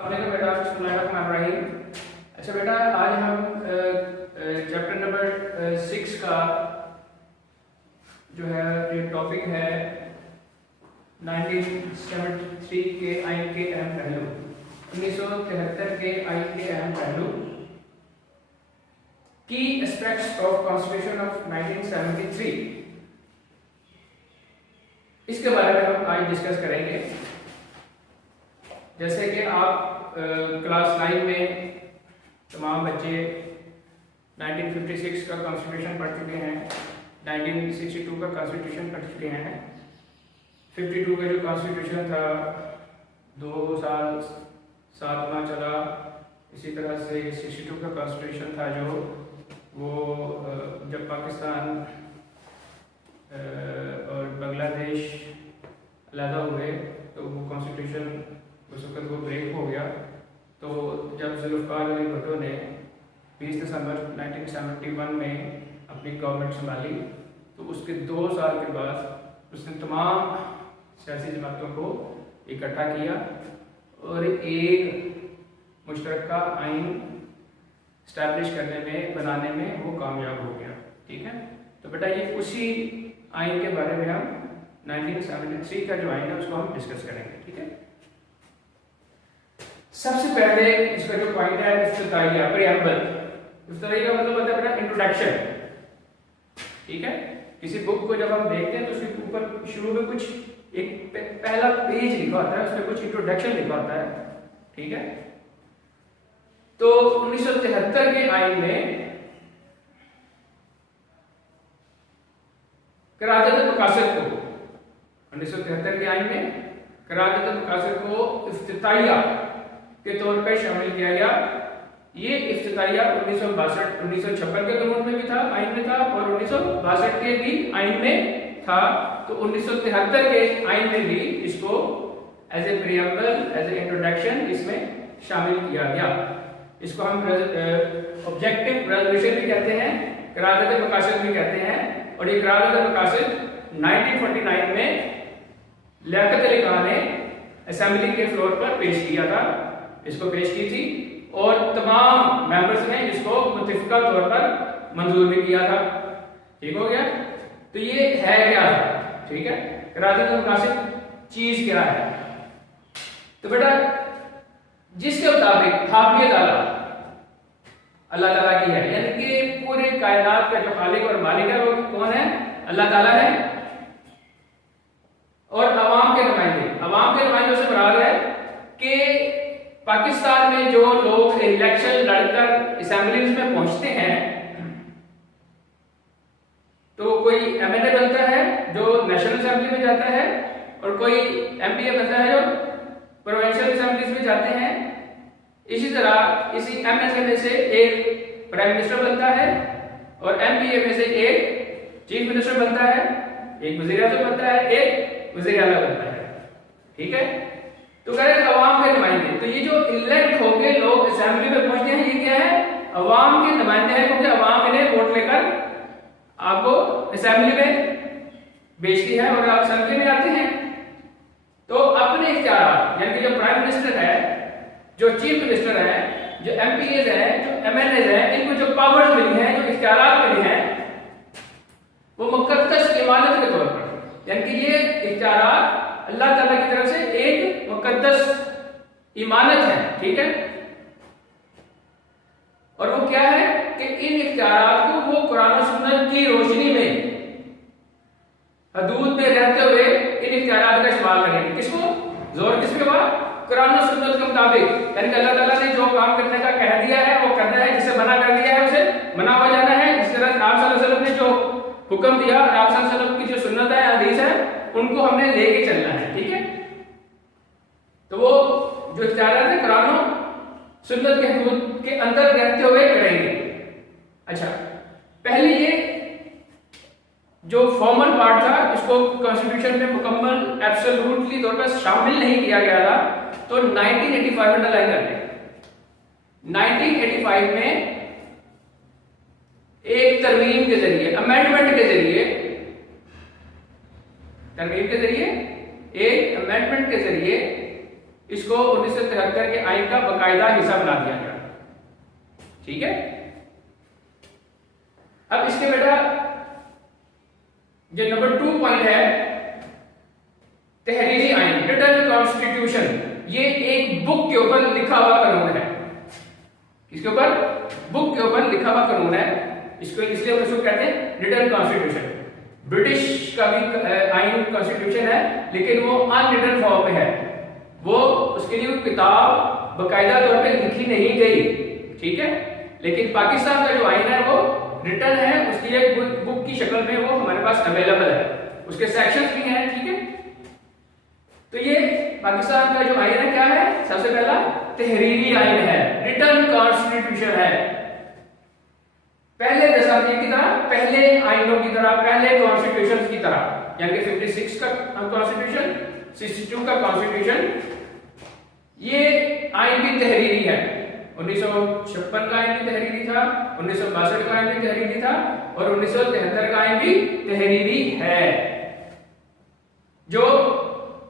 बेटा बिस्मिल्लाहिर्रहमानिर्रहीम। अच्छा बेटा, आज हम चैप्टर नंबर 6 का जो है ये टॉपिक है 1973 के आइन के अहम पहलू, 1973 के आइन के अहम पहलू, की एस्पेक्ट्स ऑफ कॉन्स्टिट्यूशन ऑफ 1973, इसके बारे में हम आज डिस्कस करेंगे। जैसे कि आप क्लास 9 में तमाम बच्चे 1956 का कॉन्स्टिट्यूशन पढ़ चुके हैं, 1962 का कॉन्स्टिट्यूशन पढ़ चुके हैं। 52 का जो कॉन्स्टिट्यूशन था 2 साल 7 माह चला। इसी तरह से 62 का कॉन्स्टिट्यूशन था जो वो जब पाकिस्तान और बांग्लादेश अलहदा हुए तो वो कॉन्स्टिट्यूशन उस वक्त वो ब्रेक हो गया। तो जब जुल्फ़िकार अली भुट्टो ने 20 दिसंबर 1971 में अपनी गवर्नमेंट संभाली तो उसके 2 साल के बाद उसने तमाम सियासी जमातों को इकट्ठा किया और एक मुश्तरका आइन इस्टेब्लिश करने में बनाने में वो कामयाब हो गया। ठीक है, तो बेटा ये उसी आइन के बारे में हम 1973 का जो आइन है उसको हम डिस्कस करेंगे। ठीक है, सबसे पहले इसका जो पॉइंट है इफ्तिताहिया, प्रीएम्बल। इफ्तिताहिया का मतलब होता है बेटा इंट्रोडक्शन। ठीक है, किसी बुक को जब हम देखते हैं तो उसके ऊपर शुरू में कुछ एक पहला पेज लिखा होता है, उसमें कुछ इंट्रोडक्शन लिखा होता है। ठीक है, तो 1973 के आइन में करारदाद मकासद को 1973 के आइन में करारदाद मकासद को इफ्तिताहिया के तौर पर शामिल किया गया। ये इफ्तिताहिया 1956 के कानून में भी था, आइन में था, और 1962 के भी आइन में था। तो 1973 के आइन में भी इसको as a preamble, as a introduction इसमें शामिल किया गया। इसको हम ऑब्जेक्टिव रेजोल्यूशन भी कहते हैं, करारदाद मकासद भी कहते हैं। और ये करारदाद मकासद 1949 में लियाकत अली खान ने असेंबली के फ्लोर पर पेश किया था, इसको पेश की थी और तमाम मेंबर्स ने इसको मुत्तफिका तौर पर मंजूर भी किया था। ठीक हो गया, तो ये है क्या? ठीक है, करारदाद मकासद चीज क्या है? तो बेटा जिसके मुताबिक हाफियत अल्लाह ताला की है, यानी कि पूरे कायनात का जो खालिक और मालिक है वो कौन है? अल्लाह ताला है। और अवाम के नुमाइंदों से मुराद है कि पाकिस्तान में जो लोग इलेक्शन लड़कर असेंबलीज में पहुंचते हैं तो कोई एमएलए बनता है जो नेशनल असेंबली में जाता है और कोई एमपीए बनता है जो प्रोविंशियल असेंबलीज में जाते हैं। इसी तरह इसी एमएलए में से एक प्राइम मिनिस्टर बनता है और एमपीए में से एक चीफ मिनिस्टर बनता है, एक वजीर आज़म बनता है, एक वजीर आला बनता है। ठीक है, तो कह रहे अवाम के नुमाइंदे। तो ये जो इलेक्ट होके लोग असेंबली में पहुंचते हैं ये क्या है? अवाम के नुमाइंदे हैं, क्योंकि अवाम इन्हें वोट लेकर आपको असेंबली में भेजती है और आप असेंबली में आते हैं। तो अपने इख्तियार, यानी कि जो प्राइम मिनिस्टर है, जो चीफ मिनिस्टर है, जो एमपीएज है, जो एमएलए है, इनको जो पावर्स मिली हैं, जो इख्तियार मिले हैं, वो मुकद्दस इमानत के तौर पर, यानी कि ये इख्तियार अल्लाह ताला की तरफ से एक मुकद्दस इमानत है। ठीक है, और वो क्या है कि इन इख्तियारात को वो कुरान और सुन्नत की रोशनी में हदूद में रहते हुए इन इख्तियारात का इस्तेमाल करेंगे। किसको जोर किसके बाद? कुरान और सुन्नत के मुताबिक, यानी कि अल्लाह ताला ने जो काम करने का कह दिया है वो करना है, जिसे मना कर दिया है उसे मना हो जाना है। इस तरह आप सल्लल्लाहु अलैहि वसल्लम ने जो हुक्म दिया, आप सल्लल्लाहु अलैहि वसल्लम की जो सुन्नत है, हदीस है, उनको हमने लेके चलना है। ठीक है, तो वो जो इख्तियार है कुरान और सुन्नत के हदूद के अंदर रहते हुए करेंगे। अच्छा, पहले ये जो फॉर्मल पार्ट था इसको कॉन्स्टिट्यूशन में मुकम्मल एब्सोल्युटली तौर पर शामिल नहीं किया गया था, तो 1985 में डलाइन कर लें। 1985 में एक तरमीम के जरिए, अमेंडमेंट के जरिए, एक अमेंडमेंट के जरिए इसको 1973 के आइन का बाकायदा हिस्सा बना दिया गया। ठीक है, अब इसके बेटा जो नंबर 2 पॉइंट है, तहरीरी आइन, रिटन कॉन्स्टिट्यूशन, ये एक बुक के ऊपर लिखा हुआ कानून है। इसके ऊपर बुक के ऊपर लिखा हुआ कानून है, इसको इसलिए हम इसको कहते हैं रिटन कॉन्स्टिट्यूशन। ब्रिटिश का भी आइन कॉन्स्टिट्यूशन है, लेकिन वो अनरिटन फॉर्म में है, वो उसके लिए किताब बकायदा तौर पे लिखी नहीं गई। ठीक है, लेकिन पाकिस्तान का जो आइन है वो रिटन है, उसकी एक बुक की शक्ल में वो हमारे पास अवेलेबल है, उसके सेक्शंस भी हैं। ठीक है, तो ये पाकिस्तान का जो आइन है क्या है, सबसे पहला तहरीरी आइन है, रिटन कॉन्स्टिट्यूशन है। पहले दस्तावेज की तरह, पहले आइनों की तरह, पहले कॉन्स्टिट्यूशन की तरह, यानी कि 56 का कॉन्स्टिट्यूशन, 62 का कॉन्स्टिट्यूशन, ये आइन भी तहरीरी है। 1956 का आइन भी तहरीरी था, 1962 का आइन भी तहरीरी था, और 1973 का आइन भी तहरीरी है। जो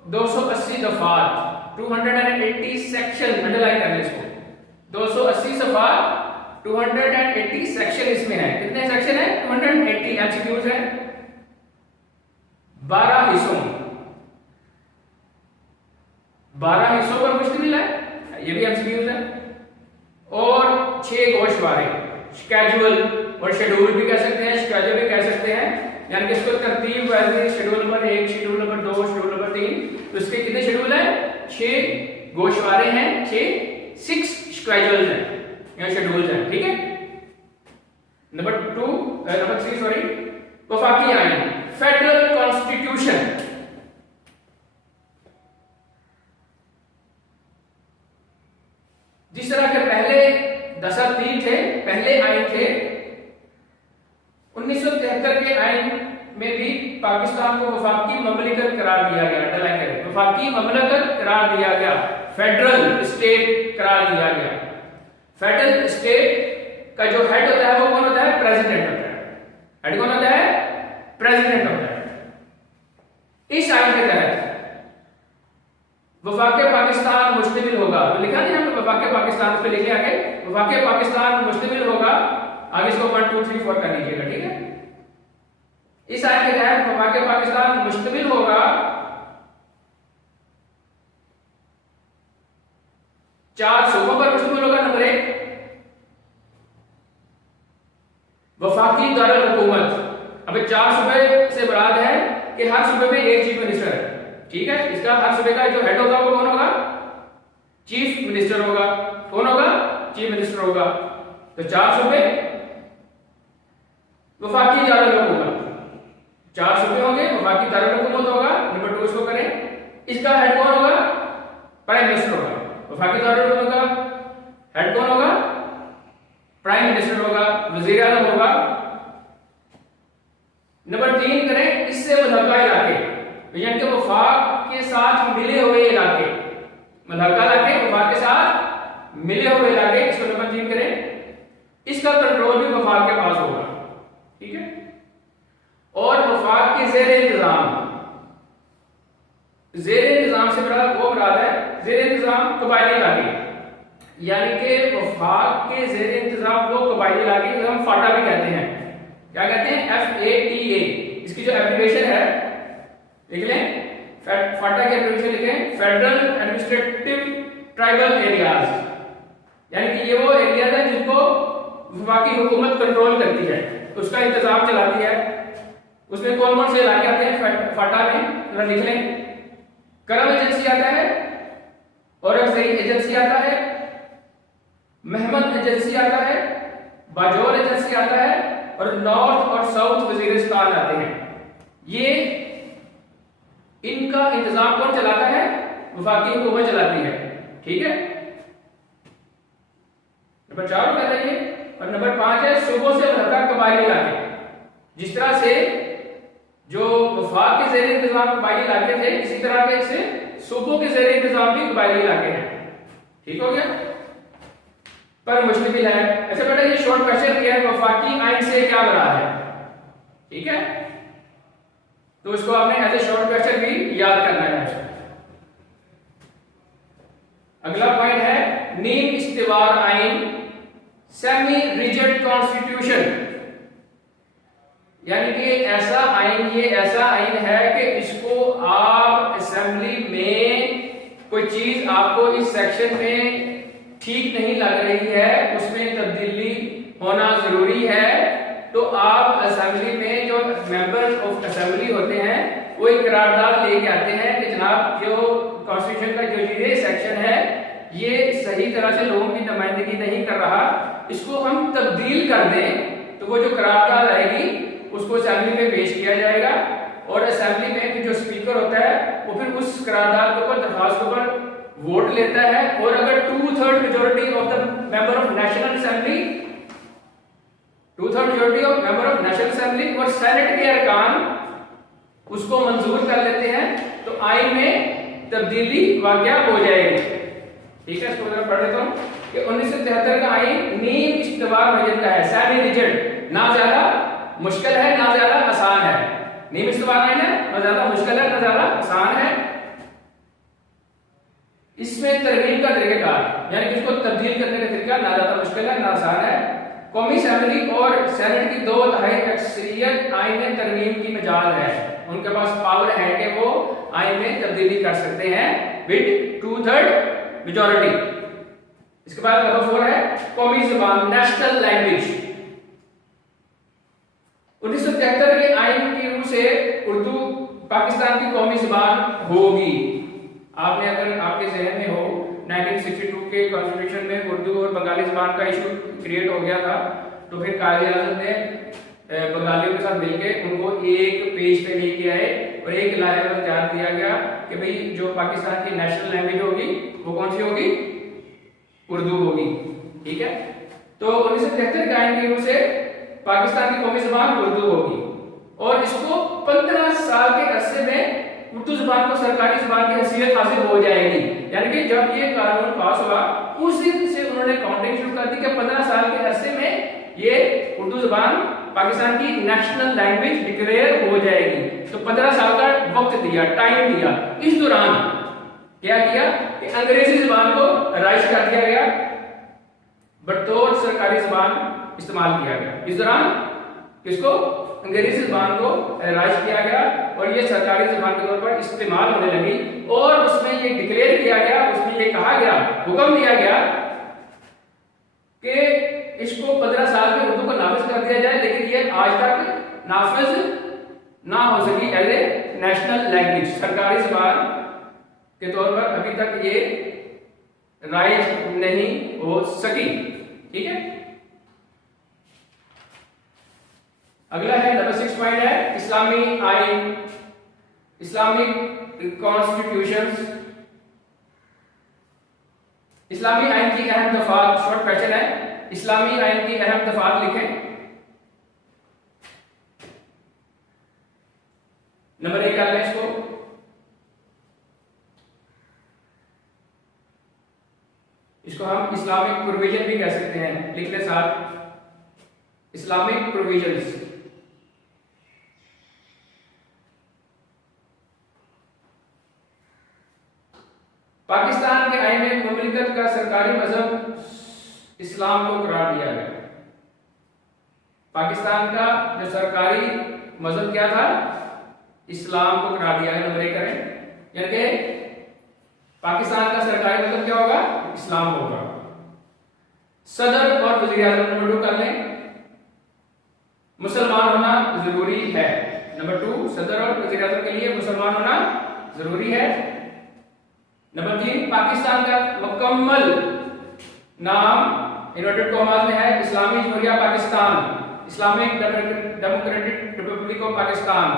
280 दफात, 280 सेक्शन, अंडरलाइन करने इसको, 280 सफात, 280 सेक्शन इसमें है। कितने सेक्शन है? 280 एमसीक्यूज है, 12 हिस्सों, 12 हिस्सों पर मुश्तमिल है, ये भी एमसीक्यूज है, और 6 गोशवारे, स्केड्यूल और शेड्यूल भी कह सकते हैं, स्केड्यूल भी कह सकते हैं, यानी कि इसको तरतीब वैसे schedule number 1, schedule number 2, schedule number 3, तो इसके कितने शेड्यूल है? 6 गोशवारे हैं, 6 स्केड्यूल्स हैं या शेड्यूल्स हैं। ठीक है, नंबर 3 सॉरी, वफाकी आइन, फेडरल कॉन्स्टिट्यूशन। जिस तरह के पहले दस्तावेज थे, पहले आइन थे, 1973 के आइन में भी पाकिस्तान को वफाकी ममलिकत करार दिया गया। अंडरलाइन करें, वफाकी ममलिकत करार दिया गया, फेडरल स्टेट करार दिया गया। फेडरल स्टेट का जो हेड होता है वो कौन होता है? प्रेसिडेंट होता है। हेड कौन होता है? प्रेसिडेंट होता है। इस आइन के तहत वफाके पाकिस्तान मुश्तमिल होगा, तो लिखा नहीं हमने वफाके पाकिस्तान, उस पे लिखे आगे वफाके पाकिस्तान मुश्तमिल होगा, आगे इसको 1 2 3 4 कर लीजिएगा। ठीक है, इस आयत के तहत वफाके पाकिस्तान मुश्तमिल होगा 4 सूबों पर मुश्तमिल होगा। नंबर 1, वफाकी दारुल हुकूमत। अब 4 सूबे से मुराद है कि हर सूबे में एक चीफ मिनिस्टर है। ठीक है, इसका हर सूबे का जो हेड होगा वो कौन होगा? चीफ मिनिस्टर होगा। कौन होगा? चीफ मिनिस्टर होगा। तो 4 सूबे, वफाकी दारुल हुकूमत, 4 सूबे होंगे, वफाकी दारुल हुकूमत होगा। नंबर 2 इसको करें, इसका हेड कौन होगा? प्राइम मिनिस्टर होगा। वफाकी दारुल हुकूमत का हेड कौन होगा? प्राइम मिनिस्टर होगा, वजीर आज़म होगा। नंबर 3 करें, इससे मुल्हका इलाके, यानी कि वफाक के साथ मिले हुए इलाके, मुल्हका इलाके, वफाक के साथ मिले हुए इलाके, इसको नंबर 3 करें। इसका कंट्रोल भी वफाक के पास होगा। ठीक है, और वफाक के ज़ेर इंतजाम, ज़ेर इंतजाम से बड़ा वो मुराद है ज़ेर इंतजाम कबायली इलाके, यानी कि वफाक के ज़ेर इंतजाम वो कबायली इलाके जो हम फाटा भी कहते हैं। क्या कहते हैं? FATA, इसकी जो एब्रिविएशन है लिख लें, फाटा की एब्रिविएशन लिखें, फेडरल एडमिनिस्ट्रेटिव ट्राइबल एरियाज, यानी कि ये वो एरिया है जिनको वफाकी हुकूमत कंट्रोल करती है, उसका इंतजाम चलाती है। उसमें कौन कौन से इलाके आते हैं फाटा में? जरा लिख लें, करम एजेंसी आता है, औरंगजेब एजेंसी आता है, महमद एजेंसी आता है, बाजौर एजेंसी आता है, और नॉर्थ और साउथ वजीरिस्तान आते हैं। ये इनका इंतजाम कौन चलाता है? वफाकी हुकूमत चलाती है। ठीक है, नंबर 4 कहता है ये। और नंबर 5 है सूबों से मुल्हका कबायली इलाके। जिस तरह से जो वफाक के ज़ेर इंतजाम कबायली इलाके थे, इसी तरह के से सूबों के ज़ेर इंतजाम भी कबायली इलाके हैं। ठीक हो गया, पर मुश्तमिल है। अच्छा बेटा, ये शॉर्ट क्वेश्चन किया है, वफाकी आइन से क्या मुराद है? ठीक है, तो इसको आपने एज ए शॉर्ट क्वेश्चन भी याद करना है। अगला पॉइंट है नीम इस्तेवार आइन, सेमी रिजिड कॉन्स्टिट्यूशन, यानी कि ऐसा आइन, ये ऐसा आइन है कि इसको आप असेंबली में कोई चीज आपको इस सेक्शन में ठीक नहीं लग रही है, उसमें तब्दीली होना जरूरी है, तो आप असेंबली में जो मेंबर ऑफ असेंबली होते हैं वो एक करारदाद लेके आते हैं कि जनाब जो कॉन्स्टिट्यूशन का जो ये सेक्शन है ये सही तरह से लोगों की नुमाइंदगी नहीं कर रहा, इसको हम तब्दील कर दें। तो वो जो करारदाद आएगी उसको असेंबली में पेश किया जाएगा और असेंबली में फिर जो स्पीकर होता है वो फिर उस करारदाद के ऊपर, दरख्वास्त के ऊपर वोट लेता है, और अगर 2/3 majority of the member of national assembly, 2/3 majority of member of national assembly और सेनेट के अरकान उसको मंजूर कर लेते हैं तो आइन में तब्दीली वाकया हो जाएगी। ठीक है, इसको जरा पढ़ लेता हूं कि 1973 का आइन नीम इस्तेवार नौयत का है, सेमी रिजिड, ना ज्यादा मुश्किल है ना ज्यादा आसान है। नीम इस्तेवार आइन है, ना ज्यादा मुश्किल है ना ज्यादा आसान है। इसमें तरमीम का तरीकाकार, यानी कि इसको तब्दील करने का तरीका ना ज्यादा मुश्किल है ना आसान है। कौमी असेंबली और सेनेट की 2/3 अक्सरियत आइन में तरमीम की मजाल है, उनके पास पावर है कि वो आइन में तब्दीली कर सकते हैं विद 2/3 मेजॉरिटी। इसके बाद नंबर 4 है कौमी जुबान, नेशनल लैंग्वेज। 1973 के आइन की रूह से उर्दू पाकिस्तान की कौमी जुबान होगी। आपने अगर आपके जहन में हो 1962 के कॉन्स्टिट्यूशन में उर्दू और बंगाली जुबान का इशू क्रिएट हो गया था, तो फिर कायदे आज़म ने बंगालियों के साथ मिलकर उनको एक पेज पे लेके आए और एक लाया तैयार दिया गया कि भाई जो पाकिस्तान की नेशनल लैंग्वेज होगी वो कौन सी होगी, उर्दू होगी। ठीक है, तो 1973 के आइन की रूह से पाकिस्तान की कौमी जुबान उर्दू होगी और इसको 15 साल के अरसे में उर्दू जुबान को सरकारी जुबान की हैसियत हासिल हो जाएगी। यानी कि जब ये कानून पास हुआ उस दिन से उन्होंने काउंटिंग शुरू कर दी कि 15 साल के अरसे में ये उर्दू जुबान पाकिस्तान की नेशनल लैंग्वेज डिक्लेयर हो जाएगी। तो 15 साल का वक्त दिया, टाइम दिया। इस दौरान क्या किया कि अंग्रेजी जुबान को राइज कर दिया गया, बतौर सरकारी जुबान इस्तेमाल किया गया। इस दौरान किसको, अंग्रेजी जुबान को राइज किया गया और ये सरकारी जुबान के तौर पर इस्तेमाल होने लगी और उसमें ये डिक्लेयर किया गया, उसमें ये कहा गया, हुक्म दिया गया कि इसको 15 साल में उर्दू को नाफिज कर दिया जाए, लेकिन ये आज तक नाफिज ना हो सकी एज ए नेशनल लैंग्वेज, सरकारी जुबान के तौर पर अभी तक ये राइज नहीं हो सकी। ठीक है, अगला है नंबर 6 पॉइंट है इस्लामी आइन, इस्लामिक कॉन्स्टिट्यूशंस। इस्लामी आइन की अहम दफात, शॉर्ट क्वेश्चन है, इस्लामी आइन की अहम दफात लिखें। नंबर 1 कर लें इसको, इसको हम इस्लामिक प्रोविजन भी कह सकते हैं, लिख लें साथ, इस्लामिक प्रोविजंस। पाकिस्तान के आईन में मुमलिकत का सरकारी मजहब इस्लाम को करार दिया गया। पाकिस्तान का जो सरकारी मजहब क्या था, इस्लाम को करार दिया गया। नंबर 1 करें, यानी कि पाकिस्तान का सरकारी मजहब क्या होगा, इस्लाम होगा। सदर और वज़ीर आज़म नंबर 2 कर लें, मुसलमान होना जरूरी है। नंबर 2, सदर और वज़ीर आज़म के लिए मुसलमान होना जरूरी है। नंबर 3, पाकिस्तान का मुकम्मल नाम इन्वर्टेड कॉमास में है इस्लामी जमहूरिया Pakistan, Islamic democratic republic of Pakistan.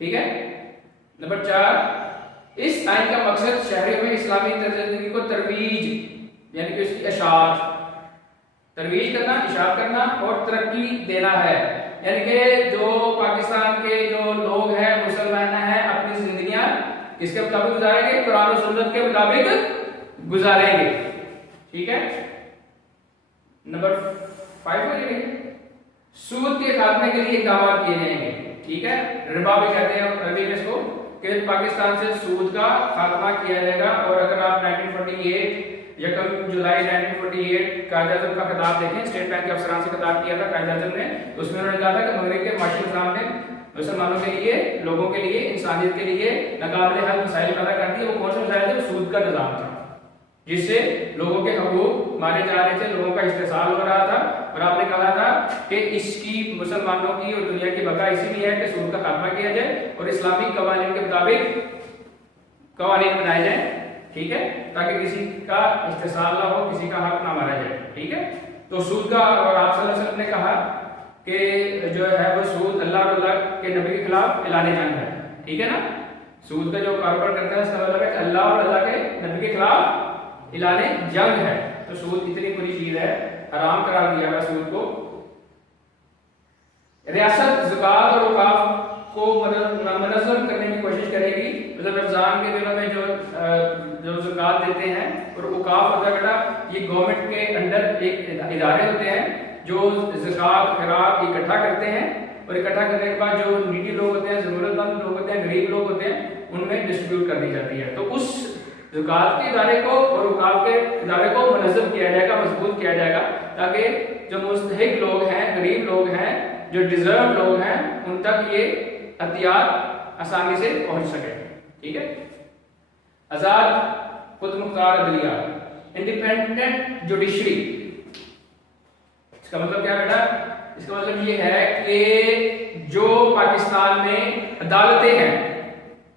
ठीक है, नंबर 4, इस आइन का मकसद शहरियों में इस्लामी तर्ज जिंदगी को तरवीज, यानी कि उसकी इशाअत, तरवीज करना, इशाअत करना और तरक्की देना है। यानी कि जो पाकिस्तान के जो लोग हैं, मुसलमान हैं, अपनी जिंदगियां किसके मुताबिक गुजारेंगे, कुरान और सुन्नत के मुताबिक गुजारेंगे। ठीक है, नंबर 5 हो जाएगी, सूद के खात्मे के लिए इक़दाम किए जाएंगे। ठीक है, रिबा भी कहते हैं अरबी में इसको, कि पाकिस्तान से सूद का खात्मा किया जाएगा। और अगर आप 1948 या कल जुलाई 1948 कायद-ए-आज़म का खिताब देखें, स्टेट बैंक के अफसरान से खिताब किया था कायद-ए-आज़म ने, तो उसमें उन्होंने कहा था कि मगरिब के माशी निज़ाम ने मुसलमानों के लिए, लोगों के लिए, इंसानियत के लिए नाकाबिले हल मसाइल पैदा कर दिए। वो कौन से मसाइल थे? सूद का निज़ाम था, जिससे लोगों के हकूक मारे जा रहे थे, लोगों का इस्तेसाल हो रहा था। और आपने कहा था कि इसकी मुसलमानों की और दुनिया की बका इसीलिए है कि सूद का खात्मा किया जाए और इस्लामी कवानीन के मुताबिक कवानीन बनाए जाए, ठीक है, ताकि किसी का इस्तेसाल ना हो, किसी का हक ना मारा जाए, ठीक है। तो सूद का, और आप सल्लल्लाहु अलैहि वसल्लम ने कहा कि जो है वो सूद अल्लाह और अल्लाह के नबी के खिलाफ ऐलान जंग है, ठीक है ना। सूद का जो कारोबार करता है उसका मतलब है कि अल्लाह और अल्लाह के नबी के खिलाफ ऐलान जंग है। तो सूद इतनी बुरी चीज है, हराम करार दिया है सूद को। रियासत ज़कात और औकाफ को मुनज़्ज़म करने की कोशिश करेगी। मतलब रमजान के दिनों में जो ज़कात देते हैं और औकाफ होता है बेटा, ये गवर्नमेंट के अंडर एक इदारे होते हैं जो ज़कात खैरात इकट्ठा करते हैं, और इकट्ठा करने के बाद जो नीडी लोग होते हैं, जरूरतमंद लोग होते हैं, गरीब लोग होते हैं, उनमें डिस्ट्रीब्यूट कर दी जाती है। तो उस ज़कात के इदारे को और औकाफ के इदारे को मुनज़्ज़म किया जाएगा, मजबूत किया जाएगा, ताकि जो मुस्तहिक लोग हैं, गरीब लोग हैं, जो डिजर्व लोग हैं, उन तक ये अतियार आसानी से पहुंच सके, ठीक है। आजाद खुद मुख्तार अदलिया, इंडिपेंडेंट जुडिशरी, इसका मतलब क्या बेटा? इसका मतलब ये है कि जो पाकिस्तान में अदालतें हैं,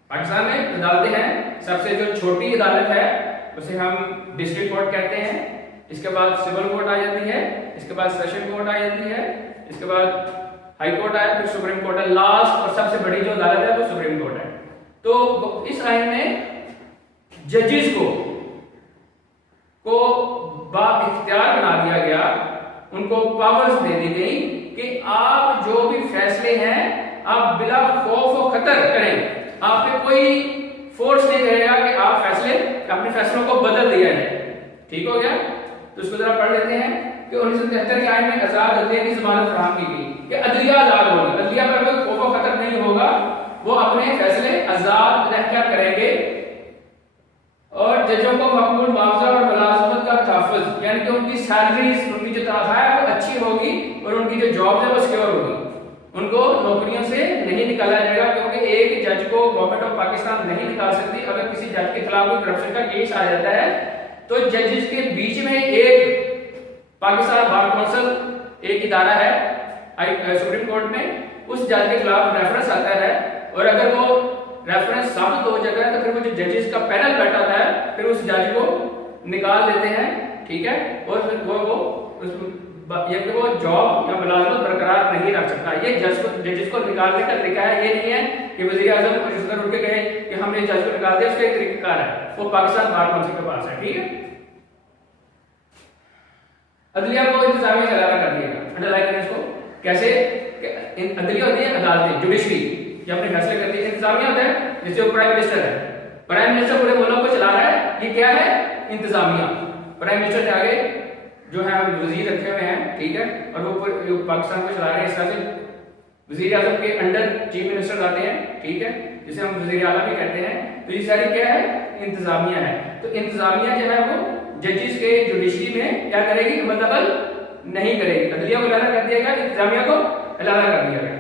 पाकिस्तान में अदालतें हैं, सबसे जो छोटी अदालत है उसे हम डिस्ट्रिक्ट कोर्ट कहते हैं, इसके बाद सिविल कोर्ट आ जाती है, इसके बाद सेशन कोर्ट आ जाती है, इसके बाद हाई कोर्ट आया, फिर सुप्रीम कोर्ट है, लास्ट और सबसे बड़ी जो अदालत है वो सुप्रीम कोर्ट है। तो इस आइन में जजेस को बाइख्तियार बना दिया गया, उनको पावर्स दे दी गई कि आप जो भी फैसले हैं आप बिला खौफ और खतर करें, आप पे कोई फोर्स नहीं करेगा कि आप फैसले, अपने फैसलों को बदल दिया जाए, ठीक हो गया। तो इसको जरा पढ़ लेते हैं कि 1973 के आइन में आजाद अदलिया की जमानत फराहम की गई कि अदलिया आजाद होगी, अदलिया पर कोई खौफ और खतर नहीं होगा, वो अपने फैसले आजाद रहकर करेंगे, और जजों को मकबूल मुआवजा और मुलाजमत का तहफ़्फ़ुज़, यानी कि उनकी सैलरीज, उनकी जो तनख्वाह है वो अच्छी होगी और उनकी जो जॉब है वो सिक्योर होगी, उनको नौकरियों से नहीं निकाला जाएगा, क्योंकि एक जज को गवर्नमेंट ऑफ पाकिस्तान नहीं निकाल सकती। अगर किसी जज के खिलाफ कोई करप्शन का केस आ जाता है तो जजेस के बीच में एक पाकिस्तान बार काउंसिल एक इदारा है सुप्रीम कोर्ट में, उस जज के खिलाफ रेफरेंस आता है, और अगर वो रेफरेंस साबित हो जाता है तो फिर वो जो जजेस का पैनल बैठा था है, फिर उस जज को निकाल देते हैं, ठीक है, और फिर वो जॉब या मुलाजमत बरकरार नहीं रख सकता। ये जजेस को निकालने का तरीका है, ये नहीं है कि वज़ीर आज़म और सदर उठ के कहे कि हमने जज को निकाल दिया, उसका एक तरीकाकार है, वो पाकिस्तान बार काउंसिल के पास है, ठीक है। अदलिया को इंतजामिया का इदारा कर दिएगा, अंडरलाइन करें इसको, कैसे? अदलिया होती है अदालतें, जुडिशरी, जो अपने फैसले करती है। इंतजामिया होता है जिससे प्राइम मिनिस्टर है, प्राइम मिनिस्टर पूरे मुल्क को चला रहा है, ये क्या है? इंतजामिया। प्राइम मिनिस्टर के आगे जो है वजीर रखे हुए हैं, ठीक है, और वो पाकिस्तान को चला रहे हैं। इस तरह से वजीर आजम के अंडर चीफ मिनिस्टर आते हैं, ठीक है, जिसे हम वजीर आला भी कहते हैं। तो ये सारी क्या है? इंतजामिया है। तो इंतजामिया जो है वो जजेस के जुडिशरी में क्या करेगी? मुंतकिल नहीं करेगी। अदलिया को अलग कर दिया गया, इंतजामिया को अलग कर दिया गया।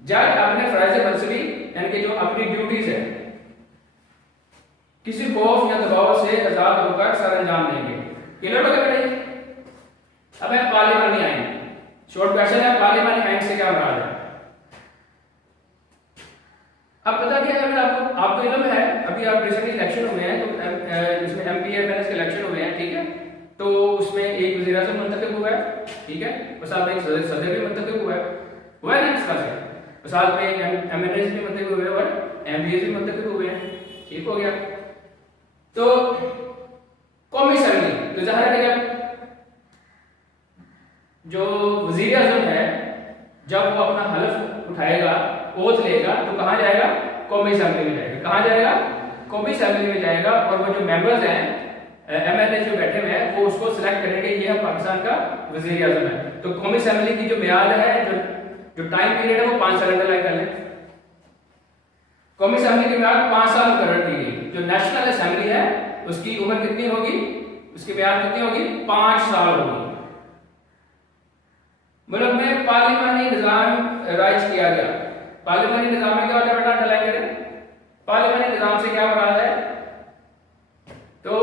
जज अपने फराइज़ मंसबी, यानी कि जो अपनी ड्यूटीज है, किसी खौफ या दबाव से आजाद होकर सर अंजाम देंगे। क्लियर हो गया? अब है पार्लियामानी आइन, शॉर्ट क्वेश्चन है, पार्लियामानी आइन से क्या मुराद है? अब पता क्या है, आपको इल्म है, अभी आप रिसेंटली इलेक्शन हुए हैं, तो इसमें एमपी एमएनएस के इलेक्शन हुए हैं, ठीक है, तो उसमें एक वज़ीर आज़म मुंतखब हुआ है, ठीक है, और साथ में एक सदर भी मुंतखब हुआ है ना, इस तरह से, और साथ में एमएनएस भी मुंतखब हुए और एमपीएस भी मुंतखब हुए हैं, ठीक हो गया। तो कौमी असेंबली, तो ज़ाहिर है जब जो वज़ीर आज़म है जब वो अपना हल्फ उठाएगा, ओथ लेगा, तो कहाँ जाएगा? कौमी असेंबली में जाएगा। कहाँ जाएगा? कौमी असेंबली में जाएगा, और वो जो मेंबर्स हैं, एमएलए जो बैठे हुए हैं, वो उसको सिलेक्ट करेंगे, ये है पाकिस्तान का वज़ीर आज़म है। तो कौमी असेंबली की जो मियाद है, जो टाइम पीरियड है, वो 5 साल का लाइक कर लें, कौमी असेंबली की म्याद 5 साल मुकर्रर की गई। जो नेशनल असेंबली है उसकी उम्र कितनी होगी, उसकी म्याद कितनी होगी, 5 साल होगी। मुल्क में पार्लियामानी निजाम राइज किया गया। पार्लियामानी निजाम में क्या होता है बेटा, अंडरलाइन करें। पार्लियामानी निजाम से क्या मुराद है, तो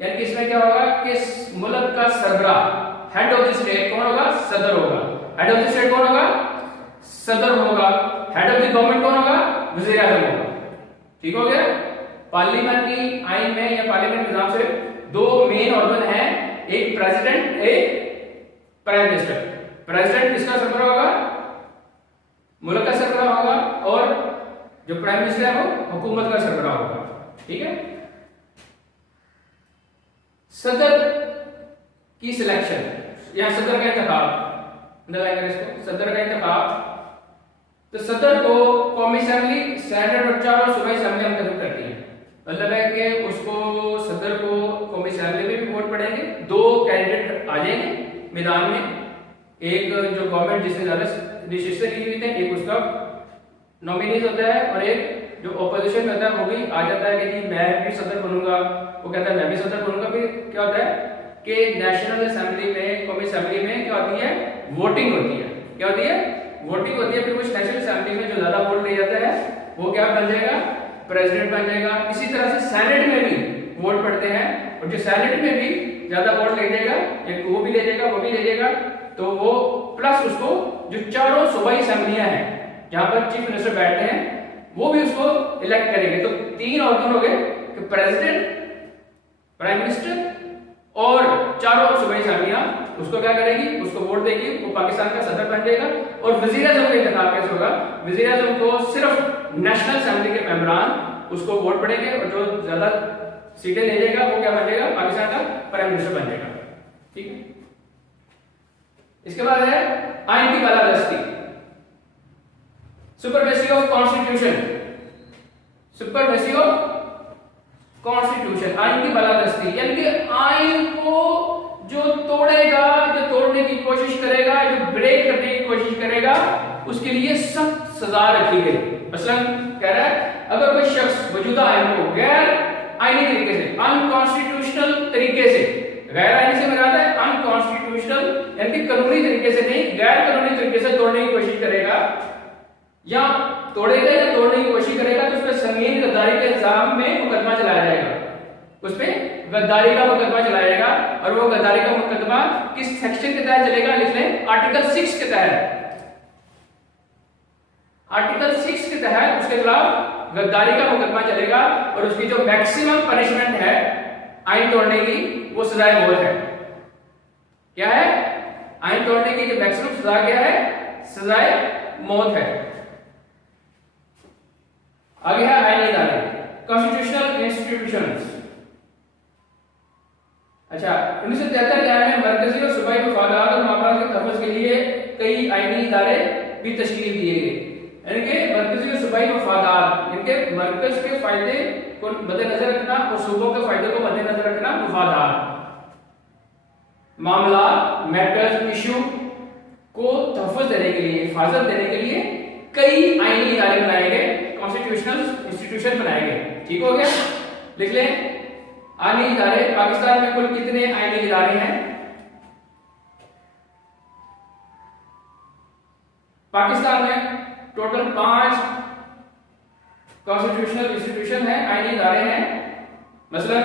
यानी कि इसमें क्या होगा कि मुल्क का सरबराह, हेड ऑफ द स्टेट कौन होगा, सदर होगा। हेड ऑफ द स्टेट कौन होगा, सदर होगा। हेड ऑफ द गवर्नमेंट कौन होगा, वजीर आजम होगा। ठीक हो गया। पार्लियामेंट्री आइन में या पार्लियामेंट निजाम से 2 मेन ऑर्गन हैं, एक प्रेसिडेंट, एक प्राइम मिनिस्टर। प्रेसिडेंट किसका सरबराह होगा, मुल्क का सरबराह होगा, और जो प्राइम मिनिस्टर है वो हुकूमत का सरबराह होगा। ठीक है। सदर की सिलेक्शन या सदर का इंतखाब, इसको सदर का इंतखाब, तो सदर को कौमी असेंबली, सेनेट और 4 सूबाई असेंबली मुंतखब करती है। मतलब है कि उसको सदर को कौमी असेंबली में भी वोट पड़ेंगे, 2 कैंडिडेट आ जाएंगे मैदान में, एक जो गवर्नमेंट जिसने ज्यादा रजिस्टर की हुई थे, एक उसका नॉमिनीज होता है, और एक जो ऑपोजिशन में होता है वो भी आ जाता है कि जी मैं भी सदर बनूंगा, वो कहता है मैं भी सदर बनूंगा। फिर क्या होता है कि नेशनल असेंबली में, कौमी असेंबली में क्या होती है, वोटिंग होती है। क्या होती है, वोटिंग होती है। फिर उस नेशनल असेंबली में जो ज्यादा वोट ले जाता है वो क्या बन जाएगा, प्रेसिडेंट बन जाएगा। इसी तरह से सेनेट में भी वोट पड़ते हैं, और जो सेनेट में भी ज्यादा वोट ले जाएगा, एक वो भी ले जाएगा, वो भी ले जाएगा, तो वो प्लस उसको जो 4 सूबाई असेंबलियां हैं जहां पर चीफ मिनिस्टर बैठते हैं वो भी उसको इलेक्ट करेंगे। तो 3 ऑर्गन हो गए कि प्रेसिडेंट, प्राइम मिनिस्टर और 4 सूबाई असेंबलियां उसको क्या करेगी, उसको वोट देगी, वो पाकिस्तान का सदर बन जाएगा। और वजीर आजम का इंतखाब कैसे होगा, वजीर आजम को सिर्फ नेशनल असेंबली के मेंबरान उसको वोट पड़ेंगे, और जो ज्यादा सीटें ले जाएगा वो क्या बन जाएगा, पाकिस्तान का प्राइम मिनिस्टर बन जाएगा। ठीक है। इसके बाद है आइन की बालादस्ती, supremacy of constitution. Supremacy of constitution, आइन की बालादस्ती, यानी कि आइन को जो तोड़ेगा, जो तोड़ने की कोशिश करेगा, जो ब्रेक करने की कोशिश करेगा, उसके लिए सख्त सजा रखी गई। मसलन कह रहा है अगर कोई शख्स मौजूदा आइन को गैर आईनी तरीके से, अनकॉन्स्टिट्यूशनल तरीके से, गैर आईनी से मुराद है अनकॉन्स्टिट्यूशनल यानी कि कानूनी तरीके से नहीं, गैर कानूनी तरीके से तोड़ने की कोशिश करेगा, या तोड़ेगा या तोड़ने की कोशिश करेगा, तो उस पर संगीन गद्दारी के इल्जाम में मुकदमा चलाया जाएगा। उस पर गद्दारी का मुकदमा चलाया जाएगा, और वो गद्दारी का मुकदमा किस सेक्शन के तहत चलेगा, लिख लें आर्टिकल 6 के तहत। आर्टिकल 6 के तहत उसके खिलाफ गद्दारी का मुकदमा चलेगा, और उसकी जो मैक्सिमम पनिशमेंट है आइन तोड़ने की वो सजाए मौत है। क्या है, आइन तोड़ने की जो मैक्सिमम सजा क्या है, सजाए मौत है। आगे है आईनी इदारे, कॉन्स्टिट्यूशनल इंस्टीट्यूशंस। अच्छा, 1973 के आईन में मरकजी और सूबाई मफादात और मामलात के तहफ़्फ़ुज़ के लिए कई आईनी इदारे भी तश्कील दिए गए। यानी कि मरकजी और सूबाई मफादात, यानी कि मरकज के फायदे को मद्देनजर रखना और सूबों के फायदे को मद्देनजर रखना, मफादात, मामला, मैटर्स, इशू को तहफ़्फ़ुज़ देने के लिए, हिफाजत देने के लिए कई आईनी इदारे बनाए गए, कॉन्स्टिट्यूशनल इंस्टीट्यूशन बनाए गए। ठीक हो गया। लिख लें आईनी इदारे। पाकिस्तान में कुल कितने आईनी इदारे हैं? पाकिस्तान में टोटल 5 कॉन्स्टिट्यूशनल इंस्टीट्यूशन है, आईनी इदारे हैं। मसलन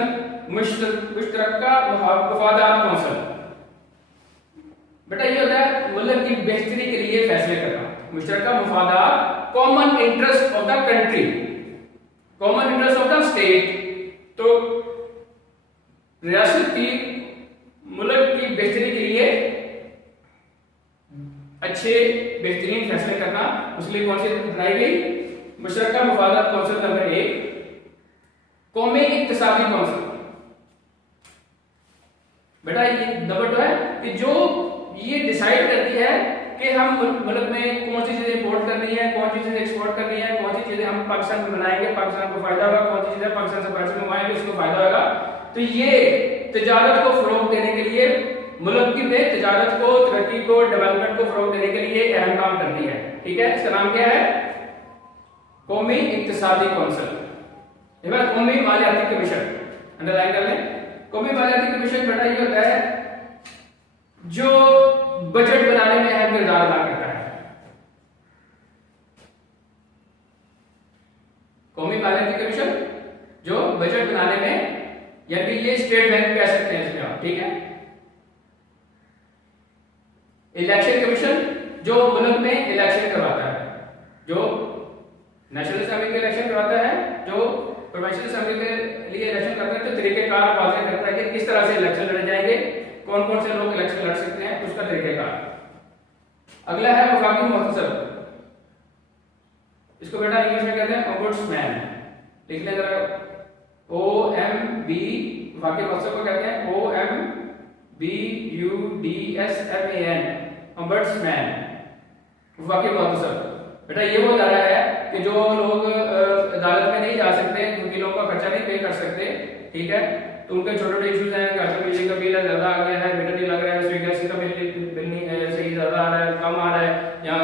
मुश्तरका मफादात कौंसिल, बेटा ये होता है मुल्क की बेहतरी के लिए फैसले करना। मुश्तरका मफादात, common interest of the country, common interest of the state. तो रियासत की, मुल्क की बेहतरी के लिए अच्छे बेहतरीन फैसले करना, उसके लिए कौन सी बनाई गई? मुश्तरका मफादात कौंसिल नंबर 1। कौमी इक्तिसादी कौंसिल, बेटा ये नंबर 2 है कि जो ये डिसाइड करती है कि हम मुल्क में कौन सी चीजें इंपोर्ट करनी है, कौन सी चीजें एक्सपोर्ट करनी है, कौन सी चीजें हम पाकिस्तान में बनाएंगे, पाकिस्तान को फायदा होगा, कौन सी चीजें पाकिस्तान से बाहर से मंगवाएंगे, उसको फायदा होगा। तो ये तिजारत को फरोग देने के लिए, मुल्क की तिजारत को, तरक्की को, डेवलपमेंट को फरोग देने के लिए अहम काम करती है। ठीक है, इसका नाम क्या है? कौमी इक्तिसादी कौंसिल, कौमी मालियाती कमीशन, अंडरलाइन कर लें। कौमी मालियाती कमीशन बेटा ये होता है जो बजट बनाने में अहम किरदार अदा करता है। कौमी मालियाती कमीशन जो बजट बनाने में, यानी ये स्टेट बैंक कह सकते हैं इसमें आप, ठीक है। इलेक्शन कमीशन जो मुल्क में इलेक्शन करवाता है, जो नेशनल असेंबली के इलेक्शन करवाता है, जो प्रोविंशियल असेंबली के लिए इलेक्शन करता है, तो तरीकेकार वाज़ेह करता है कि किस तरह से इलेक्शन लड़े जाएंगे, कौन कौन से लोग इलेक्शन लड़ सकते हैं, उसका तरीकेकार। अगला है वफाकी मुहतसब, इसको बेटा इंग्लिश में कहते हैं ओम्बुड्समैन, लिख लें जरा, OMB, वफाकी मुहतसब को कहते हैं OMBUDSMAN, ओम्बुड्समैन, वफाकी मुहतसब। बेटा ये वो इदारा है कि जो लोग अदालत में नहीं जा सकते, वकीलों का खर्चा नहीं पे कर सकते, ठीक है, तो उनके छोटे छोटे इश्यूज हैं, घर का बिजली का बिल ज्यादा आ गया है, मीटर नहीं लग रहा है, रसोई गैस का बिल नहीं सही ज्यादा आ रहा है, कम आ रहा है, या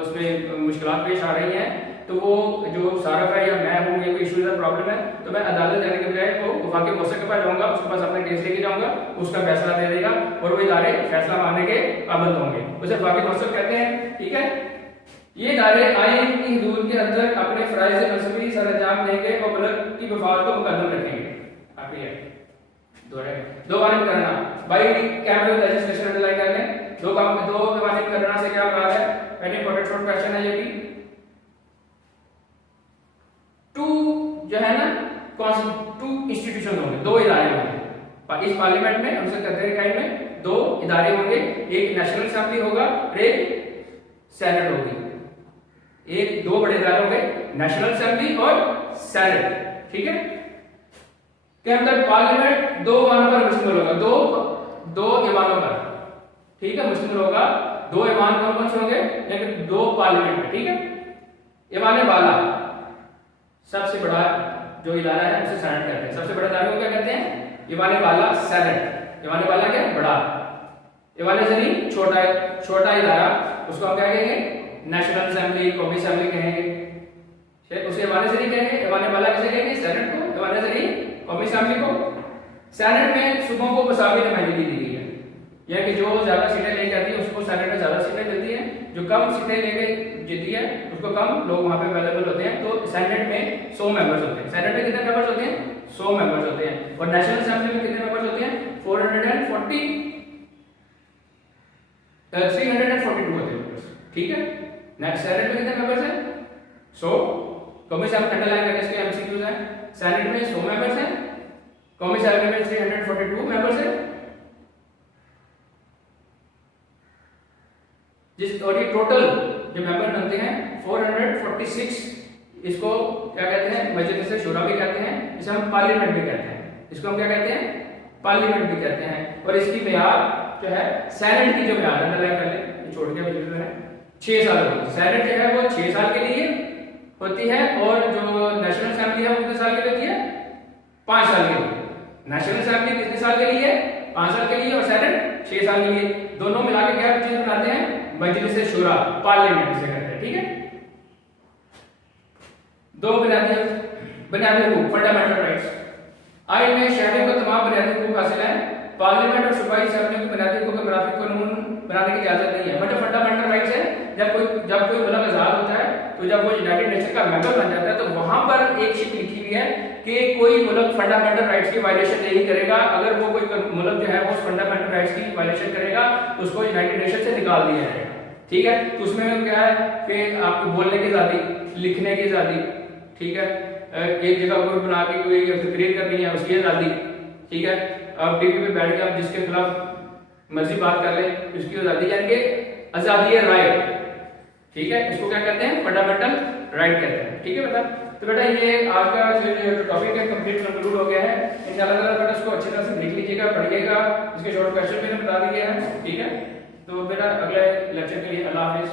उसमें मुश्किलात पेश आ रही हैं, तो वो जो सारफ है या मैं हूँ, ये कोई इशू है, प्रॉब्लम है, तो मैं अदालत जाने के बजाय वो वफाकी मुहतसब के पास जाऊंगा, उसके पास अपना केस लेके जाऊंगा, उसका फैसला दे देगा और वो इदारे फैसला मानने के पाबंद होंगे, उसे वफाकी मुहतसब कहते हैं, ठीक है। ये इदारे आइन की हदूद के अंदर अपने फराइज़ मसबी सरअंजाम देंगे और मुल्क की मफाद को मुकद्दम रखेंगे। आखिरी है दो वानिब करना, बाई कैमरल लेजिस्लेशन अंडरलाइन कर लें। दो वानिब करना से क्या मुराद है, वेरी इंपॉर्टेंट शॉर्ट क्वेश्चन है ये भी। टू जो है ना, टू इंस्टीट्यूशन होंगे, दो इदारे होंगे इस पार्लियामेंट में, हमसे कहते हैं इकाई में दो इदारे होंगे, एक नेशनल असेंबली होगा और एक सेनेट होगी। एक दो बड़े इदारे होंगे, नेशनल असेंबली और सेनेट, ठीक है। के अंदर पार्लियामेंट दो ईवानों पर मुश्तमिल होगा, दो ईवानों पर, ठीक है, मुश्तमिल होगा। दो ईवान कौन कौन से होंगे, लेकिन दो पार्लियामेंट में, ठीक है। ईवान बाला सबसे बड़ा जो इदारा है उसे सेनेट कहते हैं, सबसे बड़ा इदारे को क्या कहते हैं, ईवान बाला सेनेट। ईवान बाला क्या, बड़ा। ईवान जरी छोटा इदारा, उसको हम क्या कहेंगे, नेशनल असेंबली, कौमी असेंबली कहेंगे, उसे ईवान जरी कहेंगे। ईवान बाला किसे कहेंगे, सेनेट को। ईवान जरी कौमी असेंबली को। सेनेट में सूबों को मसावी नुमाइंदगी दी गई है, यह कि जो ज्यादा सीटें लेके आती है उसको सेनेट में ज्यादा सीटें मिलती हैं, जो कम सीटें लेके जीती है उसको कम लोग वहां पे अवेलेबल होते हैं। तो सेनेट में 100 मेंबर्स होते हैं। सेनेट में कितने मेंबर्स होते हैं, 100 मेंबर्स होते हैं। और नेशनल असेंबली में कितने मेंबर्स होते हैं, 342 होते हैं, ठीक है। नेक्स्ट सेनेट में कितने मेंबर्स हैं, 100। कौमी असेंबली अंडरलाइन करके इसके एमसीक्यूज हैं। सेनेट में 100 मेंबर्स हैं, कौमी असेंबली में 342 मेंबर्स हैं, और ये टोटल जो मेंबर बनते हैं 446। इसको क्या कहते हैं, मजलिस शुरा भी कहते हैं, इसे हम पार्लियामेंट भी कहते हैं, इसको हम क्या कहते हैं, पार्लियामेंट भी कहते हैं। और इसकी मियाद जो है, सेनेट की जो मियाद अंडरलाइन कर ले, छोड़ के बिल्कुल है 6 साल होती है। सेनेट जो है वो 6 साल के लिए होती है, और जो नेशनल असेंबली है वो कितने साल के लिए होती है, 5 साल के लिए। नेशनल असेंबली कितने साल के लिए, 5 साल के लिए, और सेनेट 6 साल के लिए। दोनों मिला के क्या चीज बनाते हैं, मजलिस शुरा, पार्लियामेंट से करते हैं, ठीक है। दो बुनियादी हकूक, फंडामेंटल राइट्स। आइन में शहरियों को तमाम बुनियादी हकूक हासिल हैं। पार्लियामेंट और सूबाई असेंबली को बुनियादी हकूक के मुताबिक कानून बनाने की इजाजत नहीं है। मतलब फंडामेंटल राइट्स है, जब कोई मुल्क आजाद होता है, तो जब वो यूनाइटेड नेशन का मेंबर बन जाता है, तो वहां पर एक शिप लिखी हुई है कि कोई मुल्क फंडामेंटल राइट्स की वायलेशन नहीं करेगा। अगर वो कोई मुल्क जो है वो फंडामेंटल राइट्स की वायलेशन करेगा तो उसको यूनाइटेड नेशन से निकाल दिया जाएगा, ठीक है। तो उसमें क्या है कि आपको बोलने की आजादी, लिखने की आजादी, ठीक है, एक जगह कोई बना के कोई तकरीर करनी है उसकी आजादी, ठीक है। अब टीवी पे बैठ के आप जिसके खिलाफ मर्जी बात कर ले उसकी आजादी, यानी कि आजादी राय, ठीक है। इसको क्या कहते हैं, फंडामेंटल राइट कहते हैं, ठीक है बेटा। तो बेटा ये आज का जो टॉपिक है कंप्लीट कंक्लूड हो गया है। इंशाल्लाह ताला बेटा इसको अच्छी तरह से लिख लीजिएगा, पढ़िएगा, इसके शॉर्ट क्वेश्चन मैंने बता दिए हैं, ठीक है। तो बेटा अगले लेक्चर के लिए अल्लाह हाफिज़।